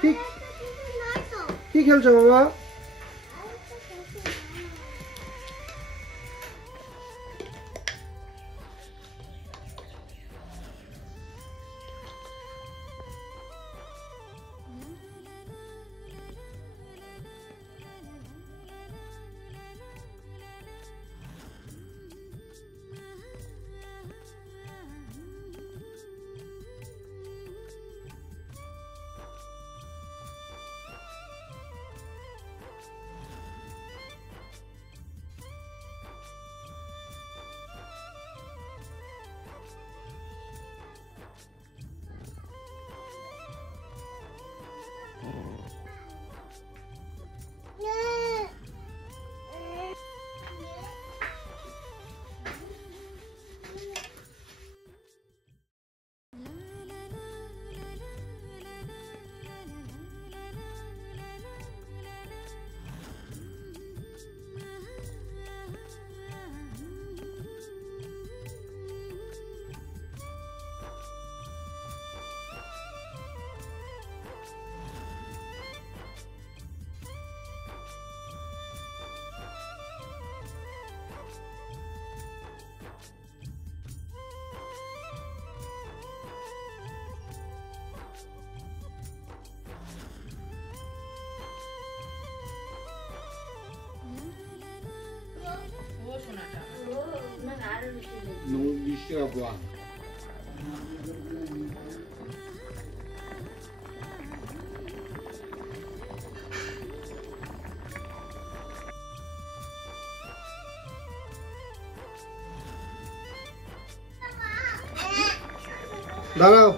কি কি খেলছো বাবা? Non riuscirà a buono. দাঁড়াও।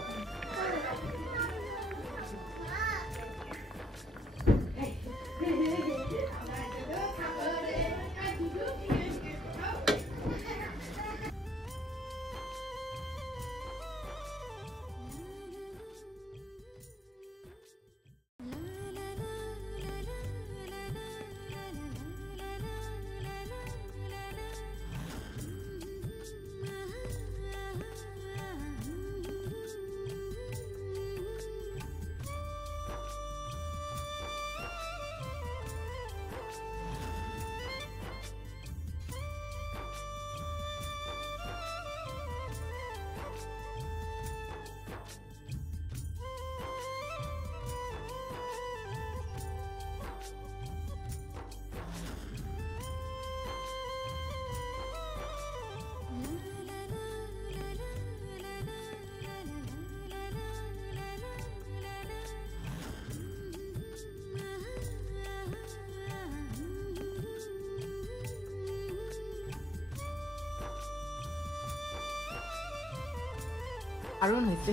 দারুণ হয়েছে।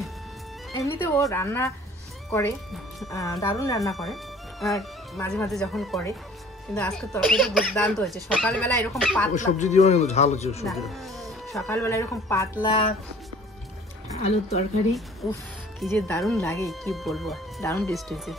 এমনিতে ও রান্না করে, দারুণ রান্না করে, আর মাঝে মাঝে যখন করে, কিন্তু আজকে তরকারিটা দুর্দান্ত হয়েছে। সকালবেলা এরকম পাতলা সবজি দিয়েও কিন্তু ঝাল হচ্ছে সবজি। সকালবেলা এরকম পাতলা আলুর তরকারি, উফ কি যে দারুণ লাগে, কি বলবো, দারুণ টেস্ট হয়েছে।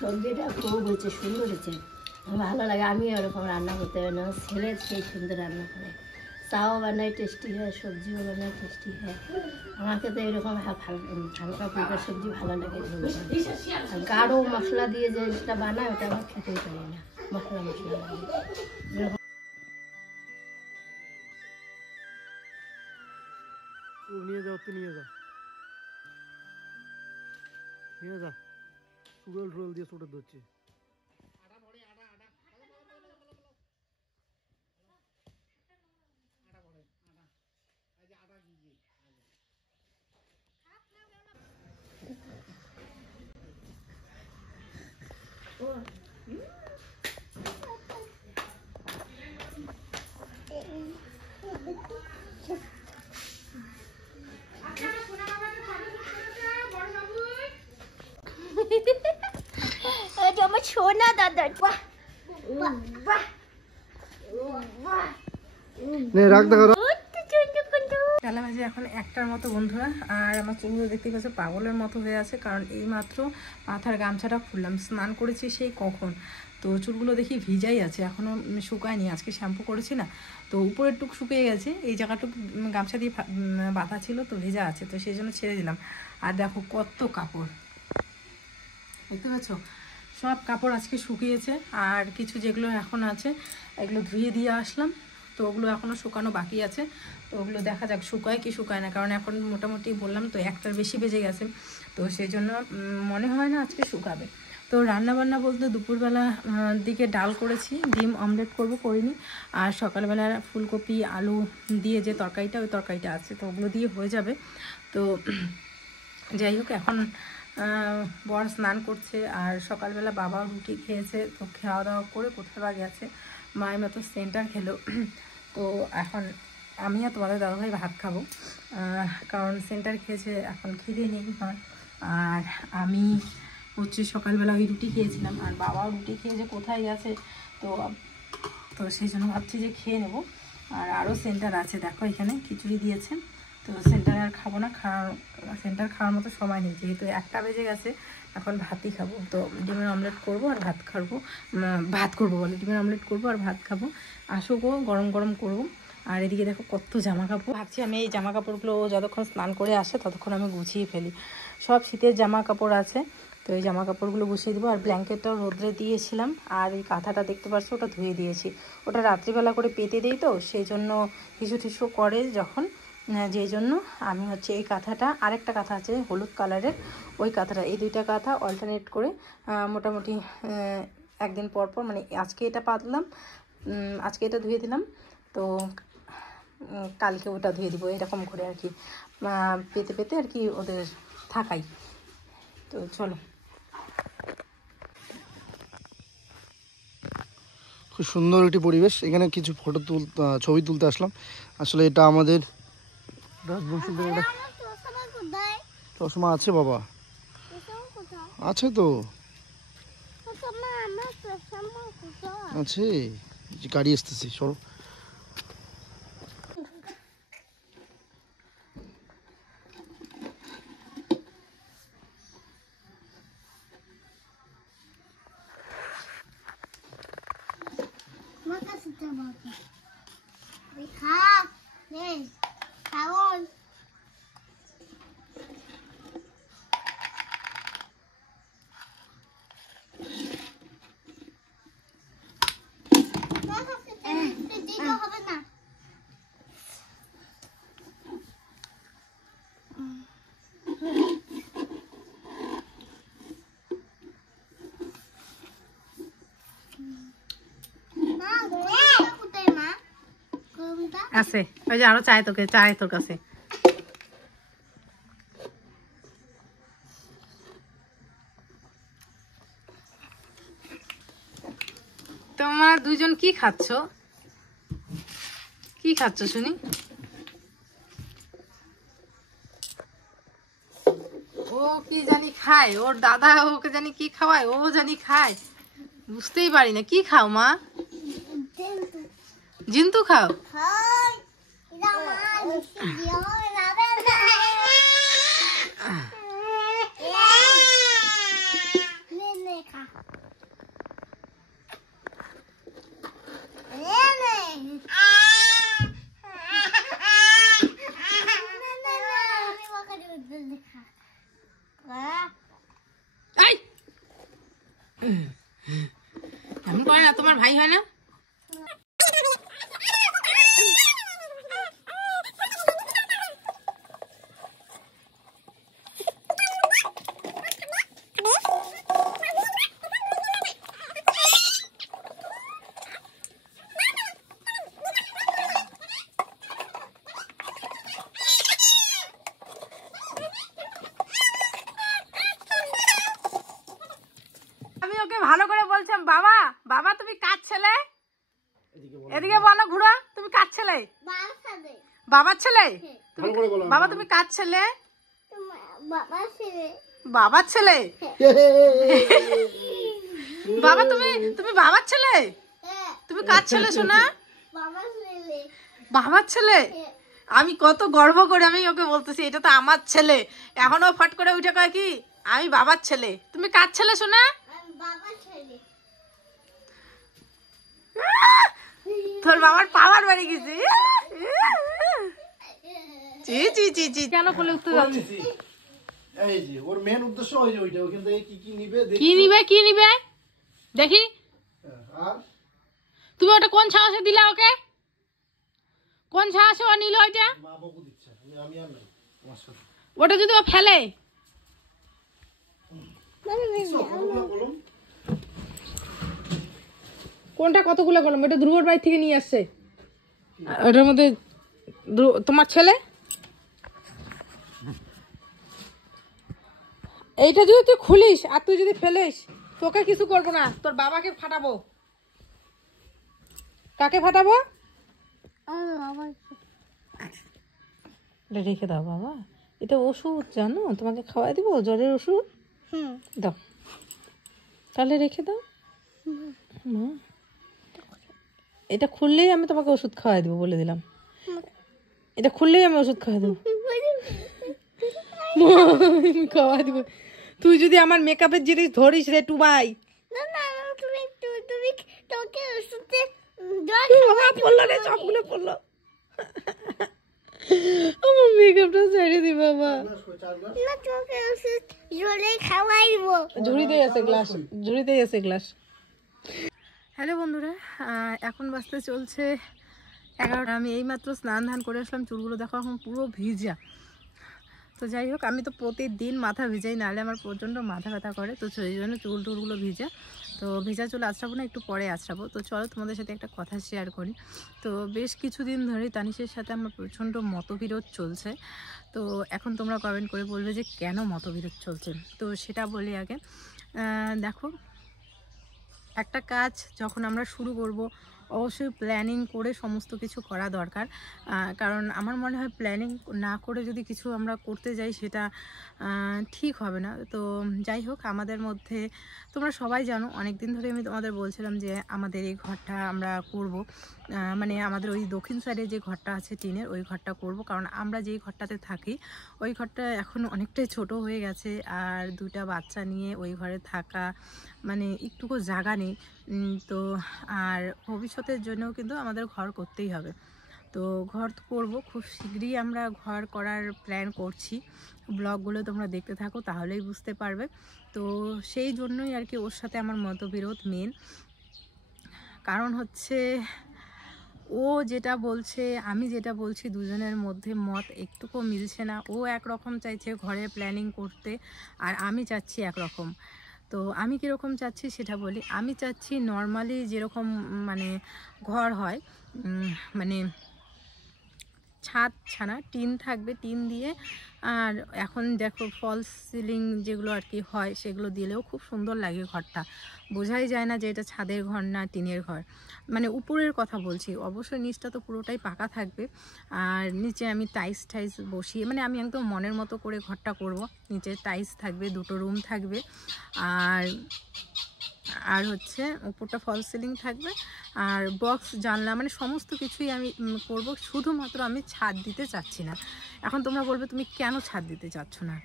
সবজিটা খুব হয়েছে, সুন্দর হয়েছে, ভালো লাগে। আমি ওরকম রান্না করতে পারি না, ছেলে সেই সুন্দর রান্না করে, চাও বানায় টেস্টি হয়, সবজিও বানায় টেস্টি হয়। আমাকে তো এরকম হালকা ফুলকা সবজি ভালো লাগে, আর গাঢ় মশলা দিয়ে যেটা বানায় ওটা আমার খেতেই পারি না, মশলা মশলা লাগে। নিয়ে যাও, নিয়ে যাও, নিয়ে যা। রোল দিয়ে ছোট ধরছে। আমার সোনা দাদা নে রাখ দেখো বেলা বাজে এখন 1টার মতো বন্ধুরা। আর আমার চুলগুলো দেখতে পাচ্ছ পাগলের মতো হয়ে আছে, কারণ এইমাত্র মাথার গামছাটা খুললাম, স্নান করেছি সেই কখন। তো চুলগুলো দেখি ভিজাই আছে, এখনও শুকায়নি, আজকে শ্যাম্পু করেছি না, তো উপরের টুক শুকিয়ে গেছে, এই জায়গাটুক গামছা দিয়ে বাঁধা ছিল তো ভেজা আছে, তো সেই জন্য ছেড়ে দিলাম। আর দেখো কত কাপড় দেখতে পাচ্ছ, সব কাপড় আজকে শুকিয়েছে। আর কিছু যেগুলো এখন আছে এগুলো ধুয়ে দিয়ে আসলাম, তো ওগুলো এখনও শুকানো বাকি আছে, তো ওগুলো দেখা যাক শুকায় কি শুকায় না, কারণ এখন মোটামুটি বললাম তো 1টার বেশি বেজে গেছে, তো সেই জন্য মনে হয় না আজকে শুকাবে। তো রান্নাবান্না বলতে দুপুরবেলা দিকে ডাল করেছি, ডিম অমলেট করিনি। আর সকালবেলা ফুলকপি আলু দিয়ে যে তরকারিটা, ওই তরকারিটা আছে, তো ওগুলো দিয়ে হয়ে যাবে। তো যাই হোক, এখন বর স্নান করছে, আর সকালবেলা বাবাও রুটি খেয়েছে, তো খাওয়া দাওয়া করে কোথায় বা গেছে, মায়ের মতো সেন্টার খেলো। তো এখন আমি আর তোমাদের দাদাভাই ভাত খাবো, কারণ সেন্টার খেয়েছে, এখন খিদে নেই আমার। আর আমি হচ্ছে সকালবেলা ওই রুটি খেয়েছিলাম, আর বাবাও রুটি খেয়ে যে কোথায় গেছে, তো তো সেই জন্য ভাবছি যে খেয়ে নেবো। আর আরও সেন্টার আছে, দেখো এখানে খিচুড়ি দিয়েছে, তো সেন্টার আর খাবো না, সেন্টার খাওয়ার মতো সময় নেই, যেহেতু 1টা বেজে গেছে, এখন ভাতই খাবো। তো ডিমের অমলেট করবো আর ভাত খাবো, ডিমের অমলেট করবো আর ভাত খাবো। আসুকো গরম গরম করবো। আর এদিকে দেখো কত জামা কাপড়, ভাবছি আমি এই জামা কাপড়গুলো যতক্ষণ স্নান করে আসে ততক্ষণ আমি গুছিয়ে ফেলি। সব শীতের জামা কাপড় আছে, তো এই জামা কাপড়গুলো গুছিয়ে দেবো। আর ব্ল্যাঙ্কেটটাও রোদ্রে দিয়েছিলাম, আর এই কাঁথাটা দেখতে পাচ্ছ ওটা ধুয়ে দিয়েছি, ওটা রাত্রিবেলা করে পেতে দিই, তো সেই জন্য কিছু করে যখন, যেই জন্য আমি হচ্ছে এই কাঁথাটা, আরেকটা কাঁথা আছে হলুদ কালারের, ওই কাঁথাটা, এই 2টা কাঁথা অল্টারনেট করে মোটামুটি একদিন পর পর, মানে আজকে এটা পাতলাম, আজকে এটা ধুয়ে দিলাম, তো কালকে ওটা ধুয়ে দিব, এরকম করে আর কি পেতে পেতে আর কি ওদের থাকাই। তো চলো, খুব সুন্দর একটি পরিবেশ, এখানে কিছু ছবি তুলতে আসলাম। আসলে এটা আমাদের রাজবংশীদের একটা চশমা আছে, বাবা আছে তো, আছে, গাড়ি আসতেছে, সরো। আছে ওই যে আরো চায় তোর কাছে। তোমরা দুজন কি খাচ্ছ শুনি? ও কি জানি খায়, ওর দাদা ওকে জানি কি খাওয়ায়, ও জানি খায়, বুঝতেই পারি না। কি খাও মা? জিন্তু খাও? এমন করে না, তোমার ভাই হয় না? ভালো করে বলছেন বাবা, বাবা তুমি কার ছেলে? এদিকে বলো, ঘুরো, তুমি কার ছেলে? বাবার ছেলে। বাবা তুমি কার ছেলে? বাবার ছেলে। বাবা তুমি বাবার ছেলে? তুমি কার ছেলে শোনা? বাবার ছেলে। আমি কত গর্ব করে আমি ওকে বলতেছি এটা তো আমার ছেলে, এখনো ফট করে উঠে কয় কি আমি বাবার ছেলে। তুমি কার ছেলে শোনা? তোর বাবার পাওয়ার বাড়ি গেছে। জি জি জি জি কেন কোলে উঠতে যাচ্ছি? এই যে ওর মেন উদ্দেশ্য ওই যে ওইটা, ওখান থেকে কি নিবে কি নিবে দেখি। আর তুমি ওটা কোন সাহসে দিলা ওকে? কোন সাহসে ও নিল ওইটা? মা বাবু দিচ্ছে, আমি আর নাই আমার সাথে। ওটা যদি ও ফেলে কোনটা কতগুলো কলম? এটা ধ্রুবর বাড়ি থেকে নিয়ে আসছে। ওটার মধ্যে তোমার ছেলে। এইটা যদি তুই খুলিস আর তুই যদি ফেলিস তোকে কিছু করবো না, তোর বাবাকে ফাটাবো। কাকে ফাটাবো? এটা রেখে দাও বাবা, এটা ওষুধ জানো, তোমাকে খাওয়াই দিব জ্বরের ওষুধ। দাও তাহলে রেখে দাও। এটা খুললেই আমি তোমাকে ওষুধ খাওয়াই দেবো বলে দিলাম। এটা খুললেই আমি ওষুধ খাওয়াই দেবো। খাওয়াই দিব। তুই যদি আমার মেকআপের জিনিস ধরিস রে টুবাই। পড়লো রে, সবগুলো পড়লো। আমার মেকআপটা ছেড়ে দি বাবা। ঝুড়িতেই আছে গ্লাস, ঝুড়িতেই আছে গ্লাস। হ্যালো বন্ধুরা, এখন বাজতে চলছে 11টা। আমি এইমাত্র স্নান ধান করে আসলাম, চুলগুলো দেখো এখন পুরো ভিজা। তো যাই হোক, আমি তো প্রতিদিন মাথা ভিজাই, নাহলে আমার প্রচণ্ড মাথা ব্যথা করে, তো সেই জন্য চুলগুলো ভিজা। তো ভেজা চুল আঁচড়াবো না, একটু পরে আঁচড়াবো। তো চলো তোমাদের সাথে একটা কথা শেয়ার করি। তো বেশ কিছুদিন ধরে তানিশের সাথে আমার প্রচণ্ড মতবিরোধ চলছে। তো এখন তোমরা কমেন্ট করে বলবে যে কেন মতবিরোধ চলছে। তো সেটা বলি আগে। দেখো, একটা কাজ যখন আমরা শুরু করব অবশ্যই প্ল্যানিং করে সমস্ত কিছু করা দরকার। কারণ আমার মনে হয় প্ল্যানিং না করে যদি কিছু আমরা করতে যাই সেটা ঠিক হবে না। তো যাই হোক, আমাদের মধ্যে তোমরা সবাই জানো অনেক দিন ধরে আমি তোমাদের বলছিলাম যে আমাদের এই ঘরটা আমরা করব, মানে আমাদের ওই দক্ষিণ সাইডে যে ঘরটা আছে টিনের, ওই ঘরটা করব। কারণ আমরা যেই ঘরটাতে থাকি ওই ঘরটা এখন অনেকটাই ছোট হয়ে গেছে, আর দুটা বাচ্চা নিয়ে ওই ঘরে থাকা মানে একটুকু জায়গা নেই। তো আর ভবিষ্যতের জন্যও কিন্তু আমাদের ঘর করতেই হবে। তো ঘর করব, খুব শীঘ্রই আমরা ঘর করার প্ল্যান করছি। ব্লগগুলো তোমরা দেখতে থাকো তাহলেই বুঝতে পারবে। তো সেই জন্যই আর কি ওর সাথে আমার মতবিরোধ মেন কারণ হচ্ছে, ও যেটা বলছে আমি যেটা বলছি দুজনের মধ্যে মত একটুকু মিলছে না। ও একরকম চাইছে ঘরের প্ল্যানিং করতে, আর আমি চাচ্ছি একরকম। তো আমি কীরকম চাচ্ছি সেটা বলি। আমি চাচ্ছি নর্মালি যেরকম মানে ঘর হয়, মানে ছাদ ছানা টিন থাকবে, টিন দিয়ে, আর এখন দেখো ফলস সিলিং যেগুলো আর কি হয় সেগুলো দিলেও খুব সুন্দর লাগে ঘরটা, বোঝাই যায় না যে এটা ছাদের ঘর না টিনের ঘর। মানে উপরের কথা বলছি, অবশ্যই নিচটা তো পুরোটাই পাকা থাকবে, আর নিচে আমি টাইলস বসিয়ে মানে আমি একদম মনের মতো করে ঘরটা করব। নিচে টাইলস থাকবে, দুটো রুম থাকবে, আর হচ্ছে উপরটা ফল সিলিং থাকবে, আর বক্স জানলা মানে সমস্ত কিছুই আমি করব। শুধুমাত্র আমি ছাদ দিতে চাচ্ছি না। এখন তোমরা বলবে তুমি কেন ছাদ দিতে চাচ্ছ না?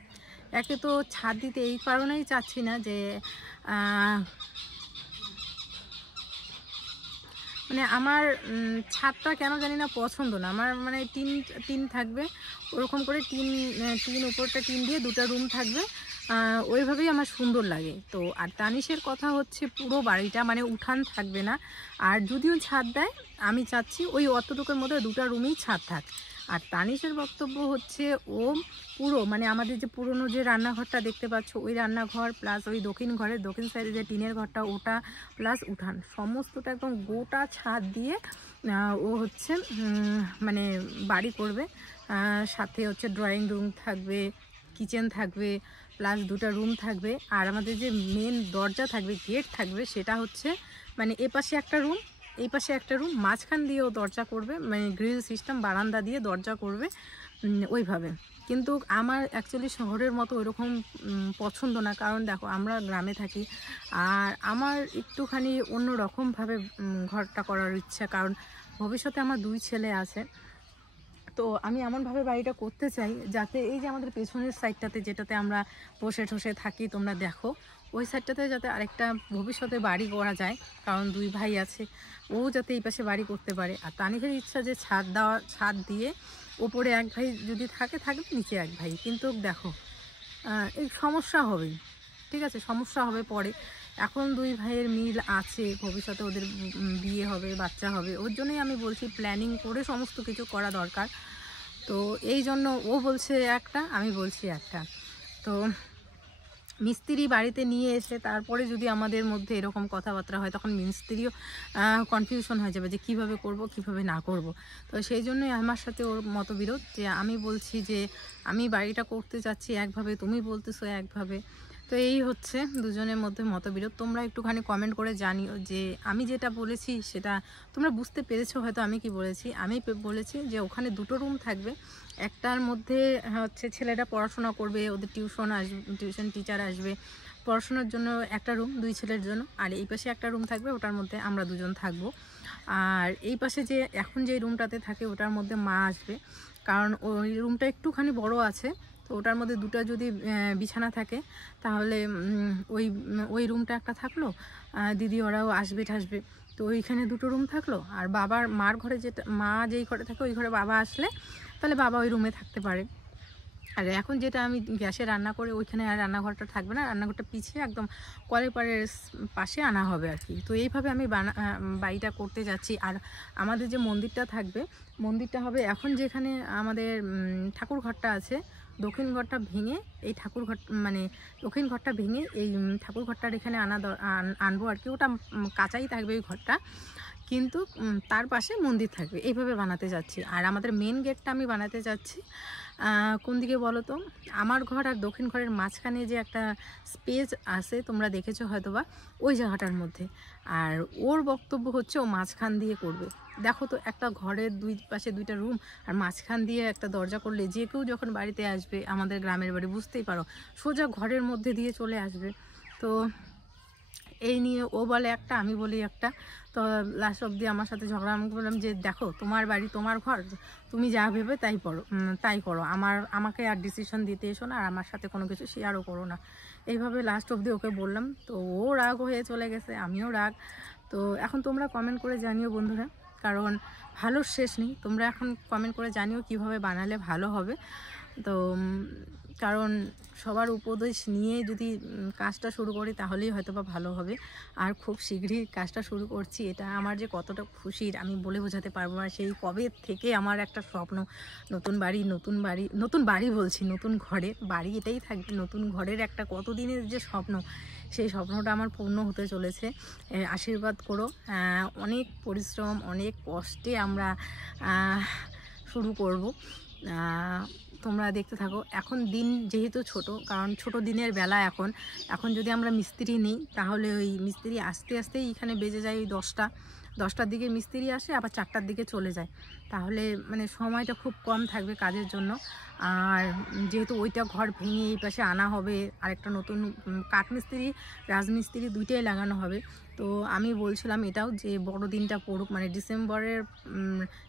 একে তো ছাদ দিতে এই কারণেই চাচ্ছি না যে মানে আমার ছাদটা কেন জানি না পছন্দ না। আমার মানে টিন থাকবে, ওরকম করে টিন উপরটা টিন দিয়ে দুটো রুম থাকবে, ওইভাবেই আমার সুন্দর লাগে। তো আর তানিশের কথা হচ্ছে পুরো বাড়িটা মানে উঠান থাকবে না, আর যদিও ছাদ দেয় আমি চাচ্ছি ওই অতটুকুর মধ্যে দুটো রুমেই ছাদ থাক। আর তানিশের বক্তব্য হচ্ছে ও পুরো মানে আমাদের যে পুরনো যে রান্নাঘরটা দেখতে পাচ্ছ ওই রান্নাঘর প্লাস ওই দক্ষিণ সাইডে যে টিনের ঘরটা ওটা প্লাস উঠান সমস্তটা একদম গোটা ছাদ দিয়ে ও হচ্ছে মানে বাড়ি করবে। সাথে হচ্ছে ড্রয়িং রুম থাকবে, কিচেন থাকবে, প্লাস 2টা রুম থাকবে, আর আমাদের যে মেন দরজা থাকবে, গেট থাকবে, সেটা হচ্ছে মানে এ পাশে একটা রুম, এই পাশে একটা রুম, মাঝখান দিয়েও দরজা করবে, মানে গ্রিল সিস্টেম, বারান্দা দিয়ে দরজা করবে ওইভাবে। কিন্তু আমার অ্যাকচুয়ালি শহরের মতো ওইরকম পছন্দ না, কারণ দেখো আমরা গ্রামে থাকি, আর আমার একটুখানি অন্য রকমভাবে ঘরটা করার ইচ্ছা, কারণ ভবিষ্যতে আমার 2 ছেলে আছে। তো আমি এমনভাবে বাড়িটা করতে চাই যাতে এই যে আমাদের পেছনের সাইডটাতে যেটাতে আমরা বসে ঠসে থাকি, তোমরা দেখো ওই সাইডটাতে যাতে আরেকটা ভবিষ্যতে বাড়ি করা যায়, কারণ 2 ভাই আছে, ও যাতে এই পাশে বাড়ি করতে পারে। আর তানিখের ইচ্ছা যে ছাদ দিয়ে ওপরে 1 ভাই যদি থাকবে, নিচে 1 ভাই। কিন্তু দেখো এই সমস্যা হবেই, ঠিক আছে, সমস্যা হবে পরে। এখন 2 ভাইয়ের মিল আছে, ভবিষ্যতে ওদের বিয়ে হবে, বাচ্চা হবে, ওর জন্যই আমি বলছি প্ল্যানিং করে সমস্ত কিছু করা দরকার। তো এই জন্য ও বলছে একটা, আমি বলছি একটা। তো মিস্ত্রি বাড়িতে নিয়ে এসে তারপরে যদি আমাদের মধ্যে এরকম কথাবার্তা হয়, তখন মিস্ত্রিও কনফিউশন হয়ে যাবে যে কিভাবে করব, কিভাবে না করব। তো সেই জন্যই আমার সাথে ওর মতবিরোধ, যে আমি বলছি যে আমি বাড়িটা করতে চাচ্ছি একভাবে, তুমি বলতেছো একভাবে। তো এই হচ্ছে দুজনের মধ্যে মতবিরোধ। তোমরা একটুখানি কমেন্ট করে জানিও যে আমি যেটা বলেছি সেটা তোমরা বুঝতে পেরেছো হয়তো আমি কি বলেছি। আমি বলেছি যে ওখানে 2টো রুম থাকবে, একটার মধ্যে হচ্ছে ছেলেরা পড়াশোনা করবে, ওদের টিউশন টিচার আসবে, পড়াশোনার জন্য একটা রুম 2 ছেলের জন্য, আর এই পাশে একটা রুম থাকবে, ওটার মধ্যে আমরা 2জন থাকবো। আর এই পাশে যে এখন যে রুমটাতে থাকে ওটার মধ্যে মা আসবে, কারণ ওই রুমটা একটুখানি বড় আছে। তো ওটার মধ্যে 2টা যদি বিছানা থাকে তাহলে ওই রুমটা একটা থাকলো, দিদি ওরাও আসবে ঠাসবে, তো ওইখানে 2টো রুম থাকলো। আর মার ঘরে মা যেই ঘরে থাকে ওই ঘরে বাবা আসলে তাহলে বাবা ওই রুমে থাকতে পারে। আর এখন যেটা আমি গ্যাসে রান্না করে ওইখানে আর রান্নাঘরটা থাকবে না, রান্নাঘরটা পিছিয়ে একদম কলের পাড়ের পাশে আনা হবে আর কি। তো এইভাবে আমি বাড়িটা করতে যাচ্ছি। আর আমাদের যে মন্দিরটা থাকবে, মন্দিরটা হবে এখন যেখানে আমাদের ঠাকুর ঘরটা আছে, দক্ষিণ ঘরটা ভেঙে এই ঠাকুর ঘর, মানে দক্ষিণ ঘরটা ভেঙে এই ঠাকুর ঘরটার এখানে আনবো আর কি। ওটা কাঁচাই থাকবে ওই ঘরটা, কিন্তু তার পাশে মন্দির থাকবে, এইভাবে বানাতে যাচ্ছি। আর আমাদের মেন গেটটা আমি বানাতে যাচ্ছি কোন দিকে বলো তো, আমার ঘর আর দক্ষিণ ঘরের মাঝখানে যে একটা স্পেস আছে তোমরা দেখেছো হয়তোবা, ওই জায়গাটার মধ্যে। আর ওর বক্তব্য হচ্ছে ও মাঝখান দিয়ে করবে। দেখো তো, একটা ঘরের 2 পাশে 2টা রুম আর মাঝখান দিয়ে একটা দরজা করলে যে কেউ যখন বাড়িতে আসবে, আমাদের গ্রামের বাড়ি বুঝতেই পারো, সোজা ঘরের মধ্যে দিয়ে চলে আসবে। তো এই নিয়ে ও বলে একটা, আমি বলি একটা। তো লাস্ট অবধি আমার সাথে ঝগড়া, আমি বললাম যে দেখো তোমার বাড়ি তোমার ঘর, তুমি যা ভেবে তাই করো, আমাকে আর ডিসিশন দিতে এসো না, আর আমার সাথে কোনো কিছু শেয়ারও করো না। এইভাবে লাস্ট অবধি ওকে বললাম। তো ও রাগ হয়ে চলে গেছে, আমিও রাগ। তো এখন তোমরা কমেন্ট করে জানিও বন্ধুরা, কারণ ভালোর শেষ নেই। তোমরা এখন কমেন্ট করে জানিও কিভাবে বানালে ভালো হবে। তো কারণ সবার উপদেশ নিয়ে যদি কাজটা শুরু করি তাহলেই হয়তো বা ভালো হবে। আর খুব শীঘ্রই কাজটা শুরু করছি, এটা আমার যে কতটা খুশির আমি বলে বোঝাতে পারবো না। সেই কবে থেকে আমার একটা স্বপ্ন, নতুন বাড়ি বলছি, নতুন ঘরের বাড়ি এটাই থাকবে, নতুন ঘরের একটা কতদিনের যে স্বপ্ন, সেই স্বপ্নটা আমার পূর্ণ হতে চলেছে। আশীর্বাদ করো। অনেক পরিশ্রম, অনেক কষ্টে আমরা শুরু করব। তোমরা দেখতে থাকো। এখন দিন যেহেতু ছোট, কারণ ছোট দিনের বেলা এখন যদি আমরা মিস্ত্রি নিই তাহলে ওই মিস্ত্রি আস্তে আস্তেই এখানে বেজে যায় ওই 10টার দিকে মিস্ত্রি আসে, আবার 4টার দিকে চলে যায়। তাহলে মানে সময়টা খুব কম থাকবে কাজের জন্য। আর যেহেতু ওইটা ঘর ভেঙে এই পাশে আনা হবে, আরেকটা নতুন কাঠমিস্ত্রি রাজমিস্ত্রি 2টাই লাগানো হবে। তো আমি বলছিলাম এটাও যে বড় দিনটা পড়ুক, মানে ডিসেম্বরের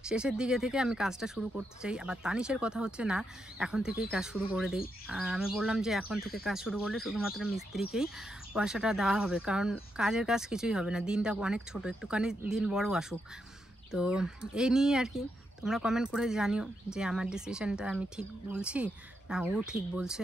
শেষের দিকে থেকে আমি কাজটা শুরু করতে চাই। আবার তানিশের কথা হচ্ছে না, এখন থেকেই কাজ শুরু করে দেই। আমি বললাম যে এখন থেকে কাজ শুরু করলে শুধুমাত্র মিস্ত্রিকেই পয়সাটা দেওয়া হবে, কারণ কাজের কাজ কিছুই হবে না, দিনটা অনেক ছোট, একটুখানি দিন বড় আসুক। তো এই নিয়ে আর কি, তোমরা কমেন্ট করে জানিও যে আমার ডিসিশনটা আমি ঠিক বলছি না ও ঠিক বলছে।